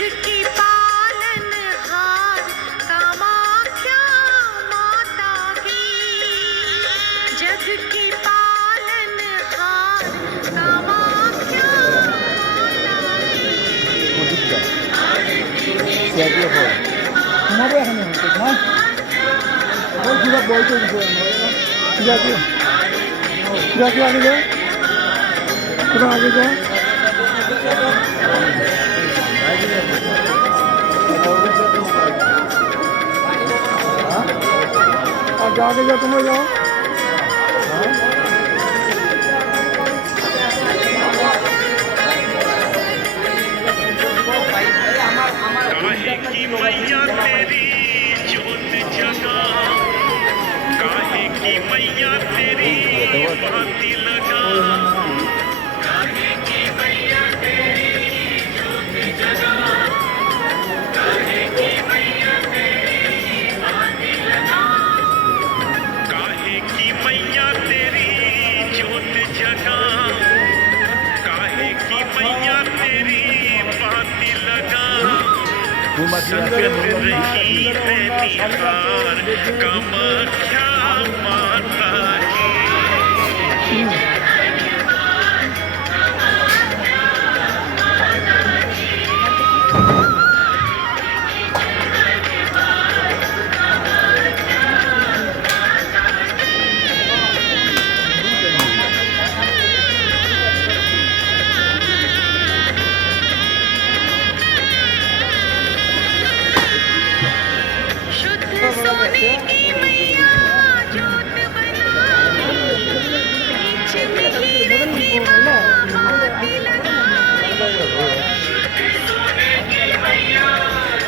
की पालनहार कामाख्या माता की, जग की पालनहार कामाख्या আমারও এখানে হচ্ছে না কিবা বই তো কিবা আগে যা তোরা আগে যা আর যা আগে যা তোমরা যাও काहे की मैया तेरी जोत जगा, काहे की मैया तेरी भांति लगा, काहे की मैया तेरी जोत जगा, काहे की मैया तेरी भांति लगा, काहे की मैया तेरी जोत जगा, काहे की मैया तेरी भांति लगा, संगत रही है निहार कामाख्या माता की। शुद्ध सोने की मैया जोत बनाई, बीच में हीरे की माला भांति लगाई, शुद्ध सोने की मैया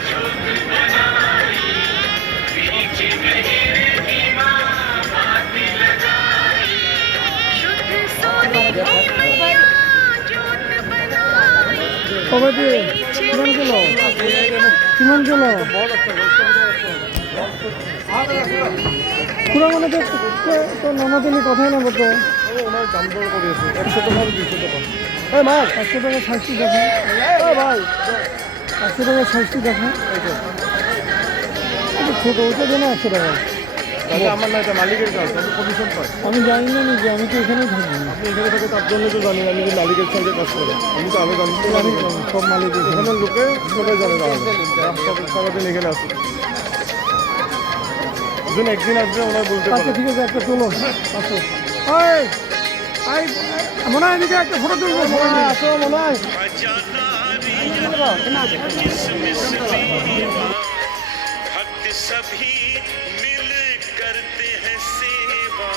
जोत बनाई, बीच में हीरे की माला भांति लगाई, शुद्ध सोने की मैया जोत बनाई, কবাডি बीच কিমান में কিলো हीरे की কিমান কিলো পুরো মানে তো নানা দিনই কথাই না বলতো ওনার দাম দর করেছে 100 টাকা 200 টাকা এই মা 100 টাকা 60 টাকা ও ভাই 100 টাকা 60 টাকা এটা ছোট ওটা দেন 100 টাকা তাহলে আমার না এটা মালিকের কাজ আমি কমিশন পাই আমি জানি না নিজে আমি তো এখানেই থাকি আপনি এখানে থাকে তার জন্য তো জানি আমি যে মালিকের সঙ্গে কাজ করে আমি তো আরো জানি আমি সব মালিক এখানে লোকে সবাই জানে না সারাদিন এখানে আসে একদিন একদিন আসবে ওনার বলতে আচ্ছা পারে ঠিক আছে একটা তোলো আসো এই এই মনে হয় এদিকে একটা ফটো তুলবো আসো মনে হয় खजाना जिसमें भक्त सभी मिल करते हैं सेवा।